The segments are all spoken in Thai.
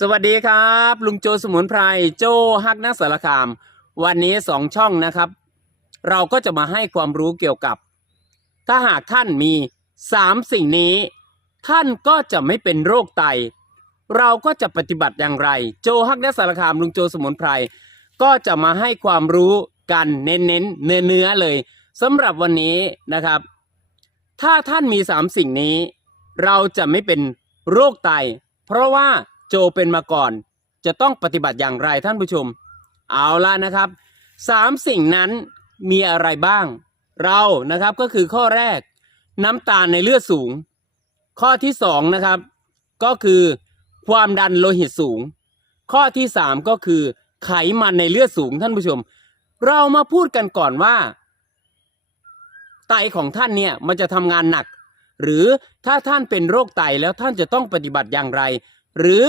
สวัสดีครับ ลุงโจสมุนไพรโจฮักนักสารคาม วันนี้สองช่องนะครับ เราก็จะมาให้ความรู้เกี่ยวกับ ถ้าหากท่านมีสามสิ่งนี้ ท่านก็จะไม่เป็นโรคไต เราก็จะปฏิบัติอย่างไร โจฮักนักสารคาม ลุงโจสมุนไพรก็จะมาให้ความรู้กันเน้นๆเนื้อๆเลยสำหรับวันนี้นะครับ ถ้าท่านมีสามสิ่งนี้ เราจะไม่เป็นโรคไต เพราะว่า โจเป็นมาก่อน จะต้องปฏิบัติอย่างไรท่านผู้ชม เอาละนะครับสามสิ่งนั้นมีอะไรบ้าง เรานะครับก็คือข้อแรก น้ำตาลในเลือดสูง ข้อที่สองนะครับ ก็คือความดันโลหิตสูง ข้อที่สามก็คือ ไขมันในเลือดสูงท่านผู้ชม เรามาพูดกันก่อนว่า ไตของท่านเนี่ยมันจะทำงานหนัก หรือถ้าท่านเป็นโรคไตแล้วท่านจะต้องปฏิบัติอย่างไร หรือ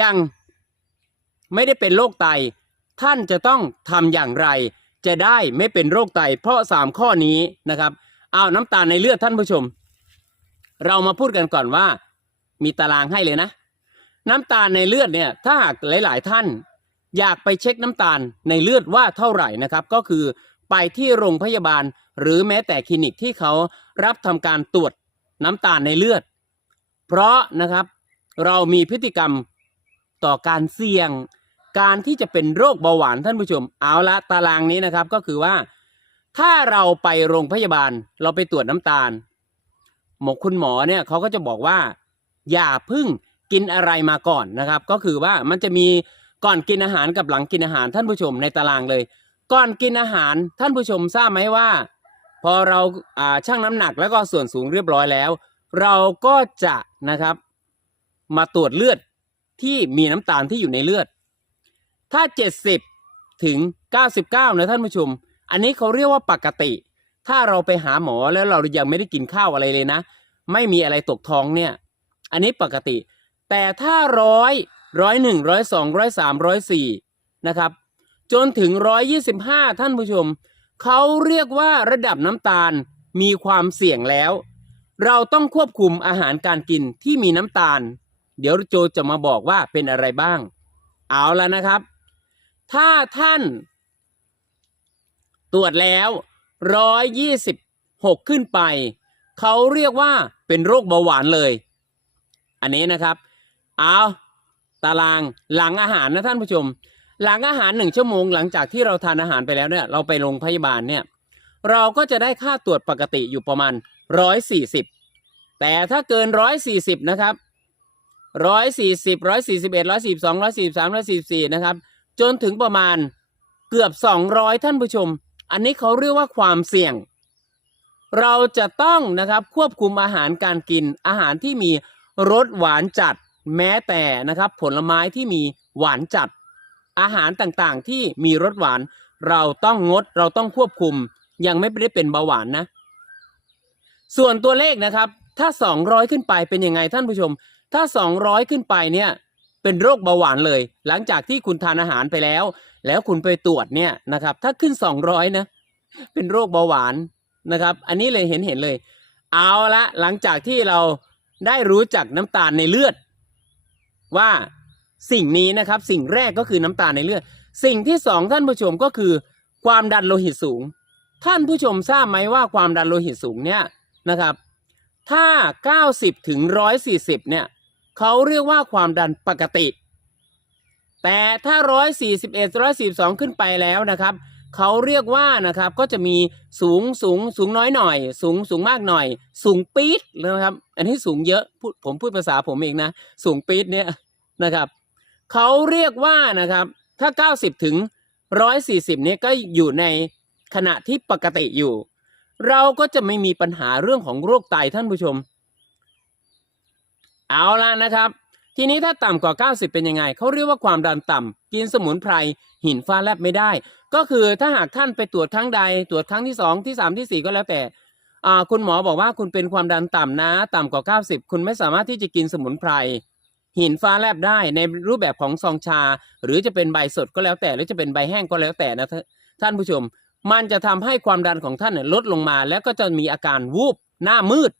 ยังไม่ได้เป็นโรคไต ท่านจะต้องทำอย่างไร จะได้ไม่เป็นโรคไต เพราะสามข้อนี้นะครับเอาน้ำตาลในเลือดท่านผู้ชม เรามาพูดกันก่อนว่า มีตารางให้เลยนะ น้ำตาลในเลือดเนี่ยถ้าหากหลาย ๆ ท่าน อยากไปเช็คน้ำตาลในเลือดว่าเท่าไหร่นะครับ ก็คือไปที่โรงพยาบาล หรือแม้แต่คลินิกที่เขารับทำการตรวจน้ำตาลในเลือด เพราะนะครับ เรามีพฤติกรรมต่อการเสี่ยง การที่จะเป็นโรคเบาหวานท่านผู้ชม เอาละตารางนี้นะครับก็คือว่า ถ้าเราไปโรงพยาบาลเราไปตรวจน้ำตาล หมอคุณหมอเนี่ยเขาก็จะบอกว่า อย่าพึ่งกินอะไรมาก่อนนะครับ ก็คือว่ามันจะมีก่อนกินอาหารกับหลังกินอาหารท่านผู้ชมในตารางเลย ก่อนกินอาหารท่านผู้ชมทราบไหมว่า พอเราอ่าชั่งน้ำหนักแล้วก็ส่วนสูงเรียบร้อยแล้ว เราก็จะนะครับ มาตรวจเลือดที่มีน้ำตาลที่อยู่ในเลือด ถ้า 70 ถึง 99 นะท่านผู้ชม อันนี้เขาเรียกว่าปกติ ถ้าเราไปหาหมอแล้วเรายังไม่ได้กินข้าวอะไรเลยนะ ไม่มีอะไรตกท้องเนี่ย อันนี้ปกติ แต่ถ้าร้อยร้อยหนึ่งร้อยสองร้อยสามร้อยสี่นะครับ จนถึงร้อยยี่สิบห้าท่านผู้ชม เขาเรียกว่าระดับน้ำตาลมีความเสี่ยงแล้ว เราต้องควบคุมอาหารการกินที่มีน้ำตาล เดี๋ยวโจจะมาบอกว่าเป็นอะไรบ้าง เอาแล้วนะครับ ถ้าท่าน ตรวจแล้วร้อยยี่สิบหกขึ้นไป เขาเรียกว่าเป็นโรคเบาหวานเลย อันนี้นะครับ เอาตารางหลังอาหารนะท่านผู้ชม หลังอาหารหนึ่งชั่วโมงหลังจากที่เราทานอาหารไปแล้วเนี่ย เราไปโรงพยาบาลเนี่ย เราก็จะได้ค่าตรวจปกติอยู่ประมาณร้อยสี่สิบแต่ถ้าเกินร้อยสี่สิบนะครับ ร้อยสี่สิบร้อยสี่สิบเอ็ดร้อยสี่สองร้อยสี่สามร้อยสี่สี่นะครับ จนถึงประมาณเกือบสองร้อยท่านผู้ชม อันนี้เขาเรียกว่าความเสี่ยง เราจะต้องนะครับควบคุมอาหารการกินอาหารที่มีรสหวานจัดแม้แต่นะครับ ผลไม้ที่มีหวานจัด อาหารต่างๆ ที่มีรสหวาน เราต้องงดเราต้องควบคุม ยังไม่ได้เป็นเบาหวานนะ ส่วนตัวเลขนะครับ ถ้า 200 ขึ้นไปเป็นยังไงท่านผู้ชม ถ้า 200 ขึ้นไปเนี่ยเป็นโรคเบาหวานเลย หลังจากที่คุณทานอาหารไปแล้ว แล้วคุณไปตรวจเนี่ยนะครับ ถ้าขึ้น 200 นะ เป็นโรคเบาหวานนะครับ อันนี้เลยเห็นเห็นเลย เอาละหลังจากที่เราได้รู้จักน้ำตาลในเลือด ว่าสิ่งนี้นะครับ สิ่งแรกก็คือน้ำตาลในเลือด สิ่งที่สองท่านผู้ชมก็คือ ความดันโลหิตสูง ท่านผู้ชมทราบไหมว่าความดันโลหิตสูงเนี่ยนะครับ ถ้า 90ถึง140เนี่ย เขาเรียกว่าความดันปกติ แต่ถ้า 141 142 ขึ้นไปแล้วนะครับ เขาเรียกว่านะครับก็จะมีสูงสูงสูงน้อยหน่อย สูงสูงมากหน่อย สูงปี๊ดนะครับ อันนี้สูงเยอะผมพูดภาษาผมเองนะ สูงปี๊ดเนี่ยนะครับ เขาเรียกว่านะครับถ้า 90 ถึง 140เนี่ยก็อยู่ในขณะที่ปกติอยู่ เราก็จะไม่มีปัญหาเรื่องของโรคไตท่านผู้ชม เอาละนะครับ ทีนี้ถ้าต่ำกว่า 90 เป็นยังไง เขาเรียกว่าความดันต่ำกินสมุนไพรหินฟ้าแลบไม่ได้ ก็คือถ้าหากท่านไปตรวจครั้งใด ตรวจครั้งที่ 2 ที่ 3 ที่ 4 ก็แล้วแต่คุณหมอบอกว่าคุณเป็นความดันต่ำนะ ต่ำกว่า 90 คุณไม่สามารถที่จะกินสมุนไพรหินฟ้าแลบได้ในรูปแบบของซองชา หรือจะเป็นใบสดก็แล้วแต่ หรือจะเป็นใบแห้งก็แล้วแต่นะท่านผู้ชม มันจะทำให้ความดันของท่านลดลงมา แล้วก็จะมีอาการวูบหน้ามืด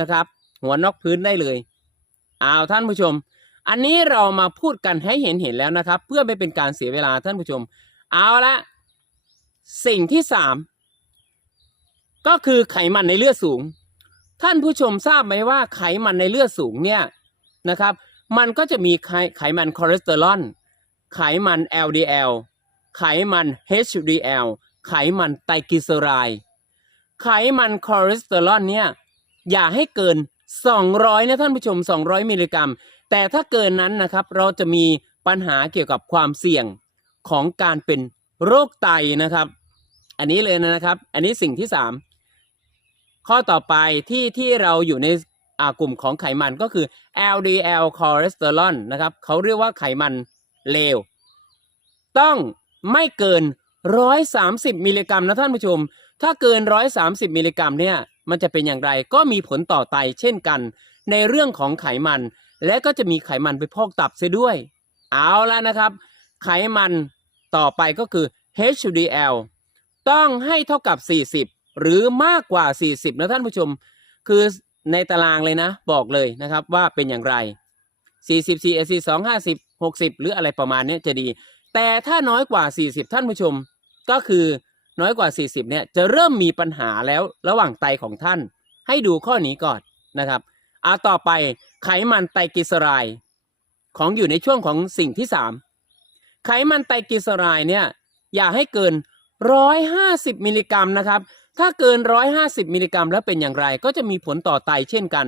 นะครับ หัวนอกพื้นได้เลย อาท่านผู้ชม อันนี้เรามาพูดกันให้เห็นเห็นแล้วนะครับ เพื่อไม่เป็นการเสียเวลาท่านผู้ชม เอาละสิ่งที่สามก็คือไขมันในเลือดสูง ท่านผู้ชมทราบไหมว่าไขมันในเลือดสูงเนี่ยนะครับ มันก็จะมีไขไขมันคอเลสเตอรอลไขมัน LDL ไขมัน HDL ไขมันไตรกลีเซอไรด์ไขมันคอเลสเตอรอลเนี่ยอย่าให้เกิน 200นะท่านผู้ชม 200 มิลลิกรัม แต่ถ้าเกินนั้นนะครับ เราจะมีปัญหาเกี่ยวกับความเสี่ยงของการเป็นโรคไตนะครับ อันนี้เลยนะครับ อันนี้สิ่งที่ 3 ข้อต่อไปที่ที่เราอยู่ในกลุ่มของไขมันก็คือ LDL คอเลสเตอรอลนะครับเขาเรียกว่าไขมันเลว ต้องไม่เกิน 130 มิลลิกรัมนะท่านผู้ชม ถ้าเกิน 130 มิลลิกรัมเนี่ยมันจะเป็นอย่างไรก็มีผลต่อไตเช่นกัน ในเรื่องของไขมัน และก็จะมีไขมันไปพอกตับเสียด้วย เอาแล้วนะครับ ไขมันต่อไปก็คือ HDL ต้องให้เท่ากับ 40 หรือมากกว่า 40 นะท่านผู้ชม คือในตารางเลยนะ บอกเลยนะครับว่าเป็นอย่างไร 40 4 4 2 50 60 หรืออะไรประมาณนี้จะดี แต่ถ้าน้อยกว่า 40 ท่านผู้ชม ก็คือ น้อยกว่า 40เนี่ยจะเริ่มมีปัญหาแล้วระหว่างไตของท่าน ให้ดูข้อนี้ก่อนนะครับเอาต่อไปไขมันไตรกลีเซอไรด์ของอยู่ในช่วงของสิ่งที่ 3 ไขมันไตรกลีเซอไรด์เนี่ยอย่าให้เกิน 150 มิลลิกรัมนะครับ ถ้าเกิน 150 มิลลิกรัมแล้วเป็นอย่างไร ก็จะมีผลต่อไตเช่นกัน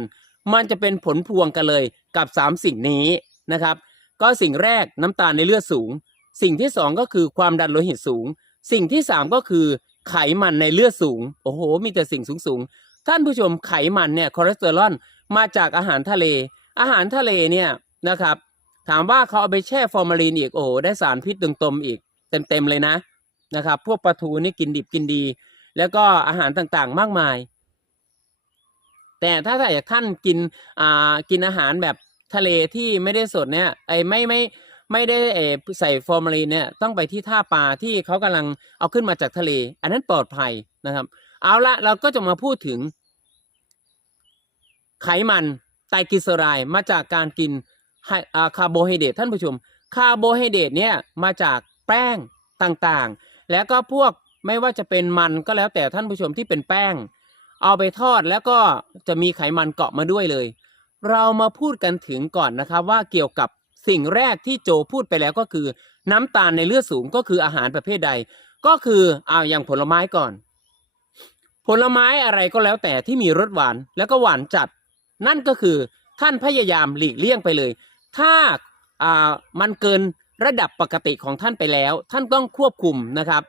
มันจะเป็นผลพวงกันเลยกับ 3 สิ่งนี้นะครับ ก็สิ่งแรกน้ำตาลในเลือดสูง สิ่งที่ 2 ก็คือความดันโลหิตสูง สิ่งที่3ก็คือไขมันในเลือดสูง โอ้โห มีแต่สิ่งสูงสูงๆ ท่านผู้ชมไขมันเนี่ยคอเลสเตอรอลมาจากอาหารทะเล อาหารทะเลเนี่ยนะครับ ถามว่าเขาเอาไปแช่ฟอร์มาลีนอีก โอ้โห ได้สารพิษตรงๆอีก เต็มๆเลยนะนะครับ พวกปลาทูนี่กินดิบกินดี แล้วก็อาหารต่างๆมากมาย แต่ถ้าถ้าอยากท่านกินอ่ากินอาหารแบบทะเลที่ไม่ได้สดเนี่ยไอ้ไม่ไม่ไม่ ได้เออใส่ฟอร์มาลีนเนี่ยต้องไปที่ท่าปลาที่เขากำลังเอาขึ้นมาจากทะเล อันนั้นปลอดภัยนะครับ เอาละเราก็จะมาพูดถึง ไขมันไตรกลีเซอไรด์มาจากการกินคาร์โบไฮเดรตท่านผู้ชมคาร์โบไฮเดรตเนี่ยมาจากแป้งต่างๆ แล้วก็พวกไม่ว่าจะเป็นมันก็แล้วแต่ท่านผู้ชมที่เป็นแป้ง เอาไปทอดแล้วก็จะมีไขมันเกาะมาด้วยเลย เรามาพูดกันถึงก่อนนะครับว่าเกี่ยวกับ สิ่งแรกที่โจพูดไปแล้วก็คือ น้ำตาลในเลือดสูงก็คืออาหารประเภทใด ก็คือเอาอย่างผลไม้ก่อน ผลไม้อะไรก็แล้วแต่ที่มีรสหวานแล้วก็หวานจัด นั่นก็คือท่านพยายามหลีกเลี่ยงไปเลย ถ้าอ่ามันเกินระดับปกติของท่านไปแล้ว ท่านต้องควบคุมนะครับ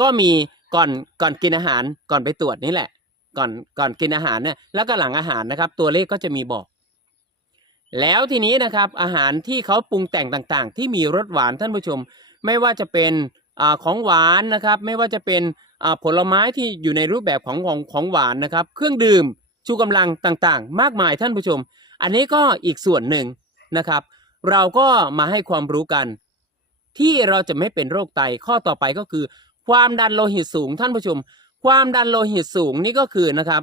ก็มีก่อนก่อนกินอาหารก่อนไปตรวจนี่แหละ ก่อนก่อนกินอาหารเนี่ยแล้วก็หลังอาหารนะครับ ตัวเลขก็จะมีบอก แล้วทีนี้นะครับอาหารที่เขาปรุงแต่งต่างๆ ที่มีรสหวานท่านผู้ชม ไม่ว่าจะเป็นอของหวานนะครับ ไม่ว่าจะเป็นผลไม้ที่อยู่ในรูปแบบของของของหวานนะครับ เครื่องดื่มชูกำลังต่างๆ มากมายท่านผู้ชม อันนี้ก็อีกส่วนหนึ่งนะครับ เราก็มาให้ความรู้กัน ที่เราจะไม่เป็นโรคไตข้อต่อไปก็คือ ความดันโลหิตสูงท่านผู้ชม ความดันโลหิตสูงนี่ก็คือนะครับ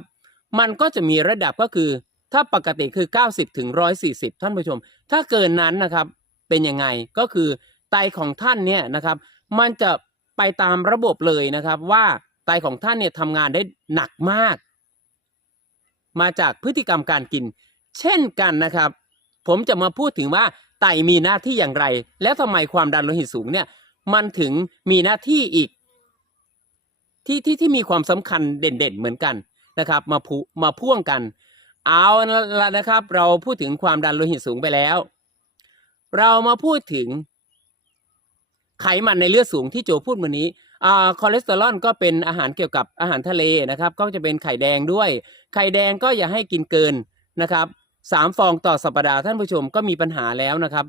มันก็จะมีระดับก็คือ ถ้าปกติคือ 90ถึง140 ท่านผู้ชม ถ้าเกินนั้นนะครับเป็นยังไงก็คือไตของท่านเนี่ยนะครับมันจะไปตามระบบเลยนะครับว่าไตของท่านเนี่ยทำงานได้หนักมาก มาจากพฤติกรรมการกิน เช่นกันนะครับ ผมจะมาพูดถึงว่าไตมีหน้าที่อย่างไร แล้วทำไมความดันโลหิตสูงเนี่ยมันถึงมีหน้าที่อีก ที่ที่ที่มีความสำคัญเด่นๆเหมือนกันนะครับ มาพูมาพ่วงกัน เอาละนะครับ เราพูดถึงความดันโลหิตสูงไปแล้ว เรามาพูดถึงไขมันในเลือดสูงที่โจพูดวันนี้คอเลสเตอรอลก็เป็นอาหารเกี่ยวกับอาหารทะเลนะครับ ก็จะเป็นไข่แดงด้วย ไข่แดงก็อย่าให้กินเกินนะครับสามฟองต่อสัปดาห์ท่านผู้ชมก็มีปัญหาแล้วนะครับ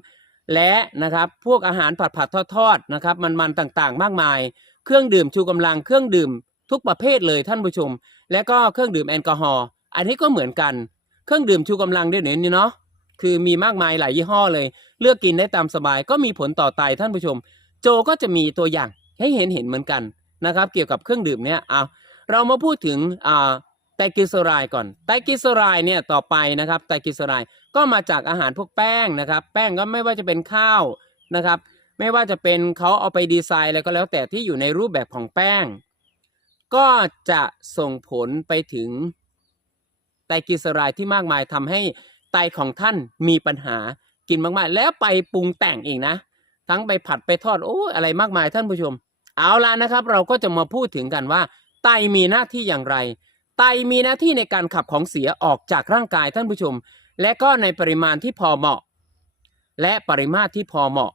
และนะครับพวกอาหารผัดผัดทอดทอดๆนะครับ มันๆต่างๆ มากมาย เครื่องดื่มชูกำลังเครื่องดื่มทุกประเภทเลยท่านผู้ชม และก็เครื่องดื่มแอลกอฮอล์ อันนี้ก็เหมือนกัน เครื่องดื่มชูกำลังเดี๋ยวนี้เนาะ คือมีมากมายหลายยี่ห้อเลย เลือกกินได้ตามสบาย ก็มีผลต่อไตท่านผู้ชม โจก็จะมีตัวอย่างให้เห็นเห็นเหมือนกันนะครับ เกี่ยวกับเครื่องดื่มเนี่ยเอาเรามาพูดถึงอ่าไตรกลีเซอไรด์ก่อน ไตรกลีเซอไรด์เนี่ยต่อไปนะครับ ไตรกลีเซอไรด์ก็มาจากอาหารพวกแป้งนะครับ แป้งก็ไม่ว่าจะเป็นข้าวนะครับ ไม่ว่าจะเป็นเขาเอาไปดีไซน์อะไรก็แล้วแต่ที่อยู่ในรูปแบบของแป้ง ก็จะส่งผลไปถึง ไตรกลีเซอไรด์ที่มากมายทำให้ไตของท่านมีปัญหากินมากๆ แล้วไปปรุงแต่งอีกนะ ทั้งไปผัดไปทอดโอ้อะไรมากมายท่านผู้ชม เอาละนะครับ เราก็จะมาพูดถึงกันว่า ไตมีหน้าที่อย่างไร ไตมีหน้าที่ในการขับของเสียออกจากร่างกายท่านผู้ชม และก็ในปริมาณที่พอเหมาะ และปริมาตรที่พอเหมาะ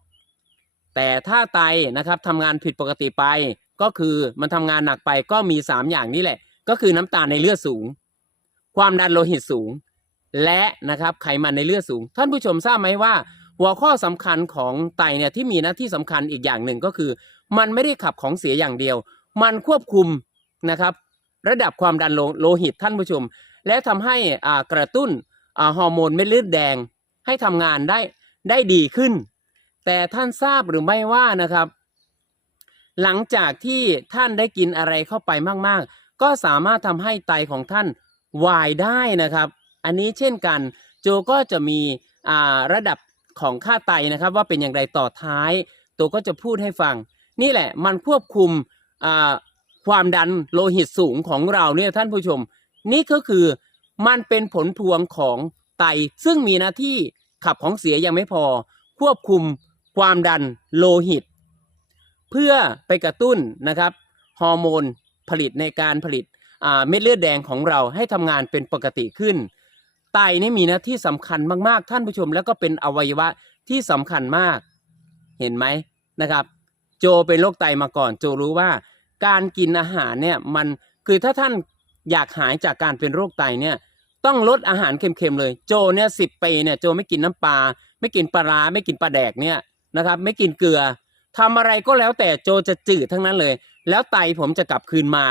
แต่ถ้าไตนะครับทำงานผิดปกติไป ก็คือมันทำงานหนักไปก็มี 3 อย่างนี้แหละ ก็คือน้ำตาลในเลือดสูง ความดันโลหิตสูง และนะครับไขมันในเลือดสูง ท่านผู้ชมทราบไหมว่า หัวข้อสำคัญของไตเนี่ยที่มีหน้าที่สำคัญอีกอย่างหนึ่งก็คือ มันไม่ได้ขับของเสียอย่างเดียว มันควบคุมนะครับระดับความดันโลโลหิตท่านผู้ชม และทำให้อ่ากระตุ้นฮอร์โมนเม็ดเลือดแดงให้ทำงานได้ได้ดีขึ้น แต่ท่านทราบหรือไม่ว่านะครับ หลังจากที่ท่านได้กินอะไรเข้าไปมาก ๆ ก็สามารถทำให้ไตของท่าน วายได้นะครับ อันนี้เช่นกัน โจก็จะมีระดับของค่าไตนะครับ ว่าเป็นอย่างไรต่อท้าย ตัวก็จะพูดให้ฟัง นี่แหละมันควบคุมความดันโลหิตสูงของเราเนี่ยท่านผู้ชม นี่ก็คือมันเป็นผลพวงของไต ซึ่งมีหน้าที่ขับของเสียยังไม่พอ ควบคุมความดันโลหิต เพื่อไปกระตุ้นนะครับฮอร์โมนผลิตในการผลิต เม็ดเลือดแดงของเราให้ทำงานเป็นปกติขึ้น ไตนี่มีหน้าที่สำคัญมากๆ ท่านผู้ชม แล้วก็เป็นอวัยวะที่สำคัญมาก เห็นไหมนะครับ โจเป็นโรคไตมาก่อน โจรู้ว่า การกินอาหารเนี่ยมันคือถ้าท่านอยากหายจากการเป็นโรคไตเนี่ยต้องลดอาหารเค็มๆเลย โจเนี่ยสิบปีเนี่ยโจไม่กินน้ำปลาไม่กินปลาร้าไม่กินปลาแดกเนี่ยนะครับ ไม่กินเกลือทำอะไรก็แล้วแต่โจจะจืดทั้งนั้นเลย แล้วไตผมจะกลับคืนมา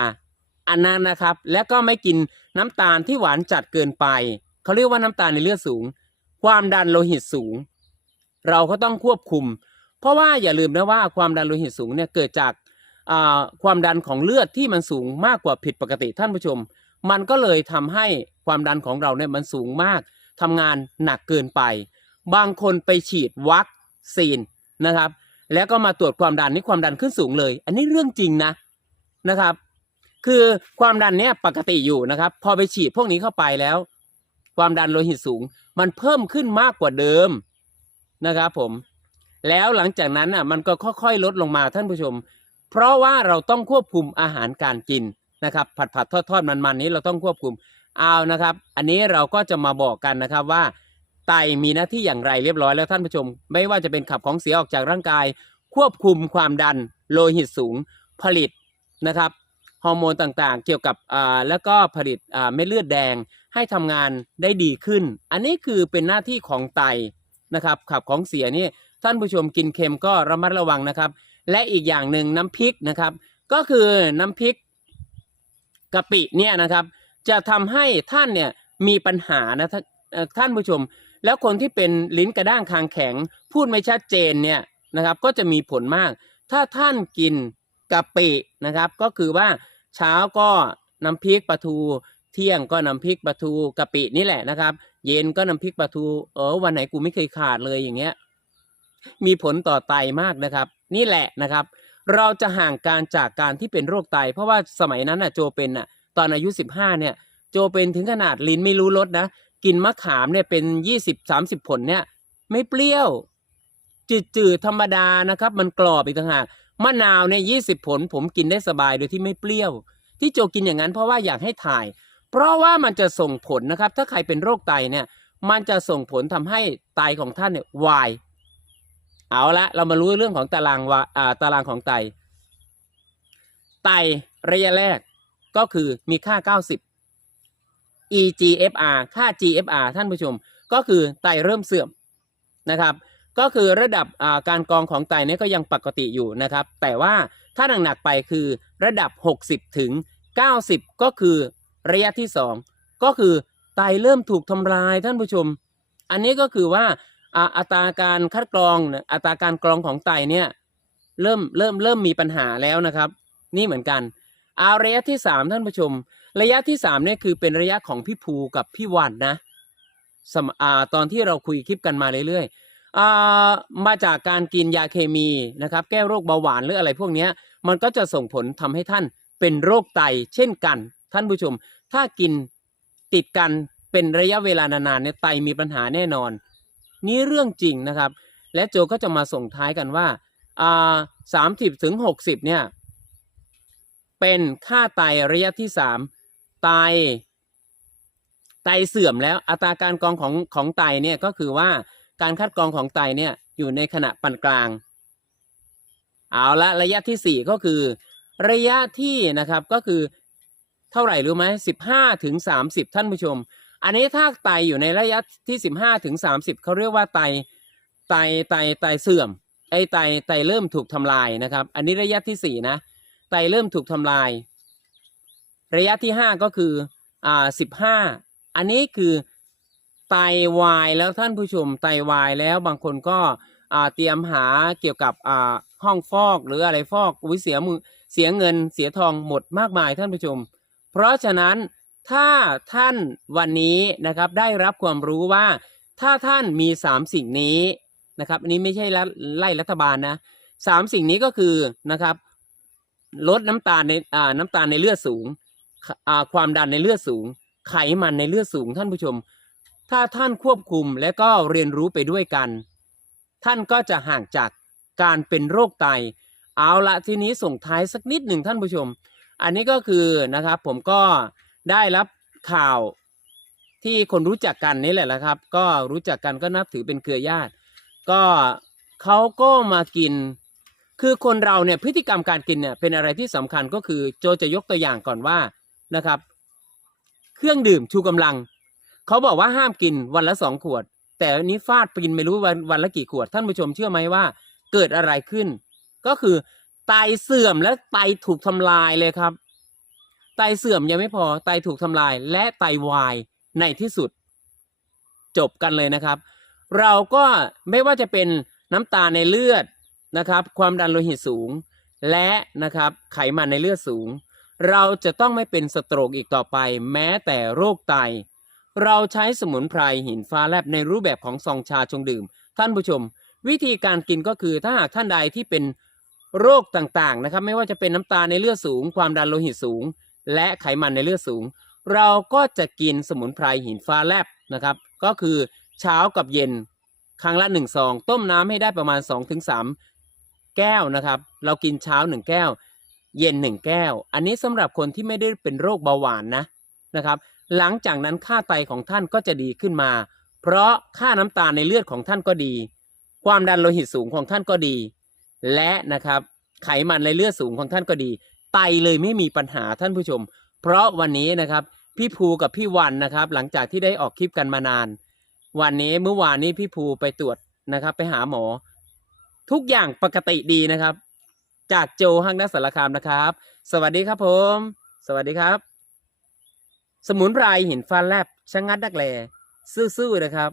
อันนั้นนะครับ และก็ไม่กินน้ำตาลที่หวานจัดเกินไป เขาเรียกว่าน้ำตาลในเลือดสูง ความดันโลหิตสูง เราก็ต้องควบคุม เพราะว่าอย่าลืมนะว่าความดันโลหิตสูงเนี่ยเกิดจากความดันของเลือดที่มันสูงมากกว่าผิดปกติท่านผู้ชม มันก็เลยทำให้ความดันของเราเนี่ยมันสูงมากทำงานหนักเกินไป บางคนไปฉีดวัคซีนนะครับ แล้วก็มาตรวจความดันนี่ความดันขึ้นสูงเลย อันนี้เรื่องจริงนะนะครับ คือความดันเนี่ยปกติอยู่นะครับ พอไปฉีดพวกนี้เข้าไปแล้ว ความดันโลหิตสูง มันเพิ่มขึ้นมากกว่าเดิมนะครับผม แล้วหลังจากนั้นอะมันก็ค่อยๆ ลดลงมาท่านผู้ชม เพราะว่าเราต้องควบคุมอาหารการกินนะครับ ผัดผัดทอดทอดมันมันๆนี้เราต้องควบคุมเอานะครับ อันนี้เราก็จะมาบอกกันนะครับว่าไตมีหน้าที่อย่างไรเรียบร้อยแล้วท่านผู้ชม ไม่ว่าจะเป็นขับของเสียออกจากร่างกาย ควบคุมความดันโลหิตสูงผลิตนะครับ ฮอร์โมนต่างๆ เกี่ยวกับแล้วก็ผลิตเม็ดเลือดแดงให้ทำงานได้ดีขึ้น อันนี้คือเป็นหน้าที่ของไตนะครับขับของเสียนี่ท่านผู้ชมกินเค็มก็ระมัดระวังนะครับ และอีกอย่างหนึ่งน้ำพริกนะครับ ก็คือน้ำพริกกะปิเนี่ยนะครับ จะทำให้ท่านเนี่ยมีปัญหานะท่านผู้ชม แล้วคนที่เป็นลิ้นกระด้างคางแข็ง พูดไม่ชัดเจนเนี่ยนะครับ ก็จะมีผลมาก ถ้าท่านกินกะปินะครับ ก็คือว่า เช้าก็น้ำพริกปลาทู เที่ยงก็น้ำพริกปลาทูกะปินี่แหละนะครับ เย็นก็น้ำพริกปลาทู เออวันไหนกูไม่เคยขาดเลยอย่างเงี้ย มีผลต่อไตมากนะครับ นี่แหละนะครับ เราจะห่างการจากการที่เป็นโรคไต เพราะว่าสมัยนั้นน่ะโจเป็นน่ะ ตอนอายุสิบห้าเนี่ย โจเป็นถึงขนาดลิ้นไม่รู้รสนะกินมะขามเนี่ยเป็นยี่สิบสามสิบผลเนี่ย ไม่เปรี้ยว จืดๆธรรมดานะครับ มันกรอบอีกต่างหาก มะนาวเนี่ยยี่สิบผล ผมกินได้สบายโดยที่ไม่เปรี้ยว ที่โจกินอย่างนั้นเพราะว่าอยากให้ถ่าย เพราะว่ามันจะส่งผลนะครับ ถ้าใครเป็นโรคไตเนี่ย มันจะส่งผลทำให้ไตของท่านเนี่ยวายเอาละเรามารู้เรื่องของตารางว่าตารางของไต ไตระยะแรกก็คือมีค่า 90 EGFR ค่า GFR ท่านผู้ชม ก็คือไตเริ่มเสื่อมนะครับ ก็คือระดับการกรองของไตเนี่ยก็ยังปกติอยู่นะครับ แต่ว่าถ้าหนักๆไปคือระดับ 60 ถึง 90 ก็คือระยะที่ 2 ก็คือไตเริ่มถูกทำลายท่านผู้ชม อันนี้ก็คือว่าอัตราการคัดกรองอัตราการกรองของไตเนี่ยเริ่มเริ่มเริ่มมีปัญหาแล้วนะครับ นี่เหมือนกันเอาระยะที่ 3 ท่านผู้ชม ระยะที่สามเนี่ยคือเป็นระยะของพี่ภูกับพี่วันนะสมอ่าตอนที่เราคุยคลิปกันมาเรื่อยๆ มาจากการกินยาเคมีนะครับแก้โรคเบาหวานหรืออะไรพวกนี้มันก็จะส่งผลทำให้ท่านเป็นโรคไตเช่นกัน ท่านผู้ชม ถ้ากินติดกันเป็นระยะเวลานานๆเนี่ยไตมีปัญหาแน่นอน นี่เรื่องจริงนะครับ และโจก็จะมาส่งท้ายกันว่าอ่าสามสิบถึงหกสิบเนี่ยเป็นค่าไตระยะที่สามไตไตเสื่อมแล้วอัตราการกรองของของไตเนี่ยก็คือว่า การคัดกรองของไตเนี่ยอยู่ในขณะปานกลาง เอาละระยะที่สี่ก็คือ ระยะที่นะครับก็คือเท่าไหร่รู้ไหมสิบห้าถึงสามสิบท่านผู้ชม อันนี้ถ้าไตอยู่ในระยะที่สิบห้าถึงสามสิบเขาเรียกว่าไตไตไตไตเสื่อม ไอไตไตเริ่มถูกทำลายนะครับ อันนี้ระยะที่สี่นะ ไตเริ่มถูกทำลาย ระยะที่ห้าก็คืออ่าสิบห้าอันนี้คือ ไตวายแล้วท่านผู้ชมไตวายแล้วบางคนก็เตรียมหาเกี่ยวกับห้องฟอกหรืออะไรฟอกอุ้ยเสียมือเสียเงินเสียทองหมดมากมายท่านผู้ชม เพราะฉะนั้นถ้าท่านวันนี้นะครับได้รับความรู้ว่าถ้าท่านมีสามสิ่งนี้นะครับอันนี้ไม่ใช่ไล่รัฐบาลนะสามสิ่งนี้ก็คือนะครับลดน้ำตาลในอ่าน้ำตาลในเลือดสูงอ่าความดันในเลือดสูง ไขมันในเลือดสูงท่านผู้ชม ถ้าท่านควบคุมและก็เรียนรู้ไปด้วยกัน ท่านก็จะห่างจากการเป็นโรคไต เอาละทีนี้ส่งท้ายสักนิดหนึ่งท่านผู้ชม อันนี้ก็คือนะครับผมก็ได้รับข่าวที่คนรู้จักกันนี่แหละนะครับ ก็รู้จักกันก็นับถือเป็นเครือญาติ ก็เขาก็มากิน คือคนเราเนี่ยพฤติกรรมการกินเนี่ยเป็นอะไรที่สำคัญก็คือโจจะยกตัวอย่างก่อนว่านะครับ เครื่องดื่มชูกำลัง เขาบอกว่าห้ามกินวันละสองขวด แต่อันนี้ฟาดกินไม่รู้วันวันละกี่ขวด ท่านผู้ชมเชื่อไหมว่า เกิดอะไรขึ้น ก็คือไตเสื่อมและไตถูกทำลายเลยครับ ไตเสื่อมยังไม่พอไตถูกทำลาย และไตวายในที่สุด จบกันเลยนะครับ เราก็ไม่ว่าจะเป็นน้ำตาในเลือดนะครับ ความดันโลหิตสูง และนะครับไขมันในเลือดสูง เราจะต้องไม่เป็นสโตรกอีกต่อไป แม้แต่โรคไต เราใช้สมุนไพรหินฟ้าแลบในรูปแบบของซองชาชงดื่ม ท่านผู้ชม วิธีการกินก็คือถ้าหากท่านใดที่เป็นโรคต่างๆนะครับ ไม่ว่าจะเป็นน้ำตาในเลือดสูง ความดันโลหิตสูง และไขมันในเลือดสูง เราก็จะกินสมุนไพรหินฟ้าแลบนะครับ ก็คือเช้ากับเย็น ครั้งละหนึ่งซอง ต้มน้ำให้ได้ประมาณ 2-3 แก้วนะครับ เรากินเช้า 1 แก้ว เย็น 1 แก้ว อันนี้สำหรับคนที่ไม่ได้เป็นโรคเบาหวานนะ นะครับ หลังจากนั้นค่าไตของท่านก็จะดีขึ้นมา เพราะค่าน้ำตาลในเลือดของท่านก็ดี ความดันโลหิตสูงของท่านก็ดี และนะครับไขมันในเลือดสูงของท่านก็ดี ไตเลยไม่มีปัญหาท่านผู้ชม เพราะวันนี้นะครับพี่ภูกับพี่วันนะครับ หลังจากที่ได้ออกคลิปกันมานาน วันนี้เมื่อวานนี้พี่ภูไปตรวจนะครับ ไปหาหมอ ทุกอย่างปกติดีนะครับ จากโจฮังนักสารคามนะครับ สวัสดีครับผม สวัสดีครับ สมุนไพรหินฟ้าแลบชะงัดนักแลซื่อๆนะครับ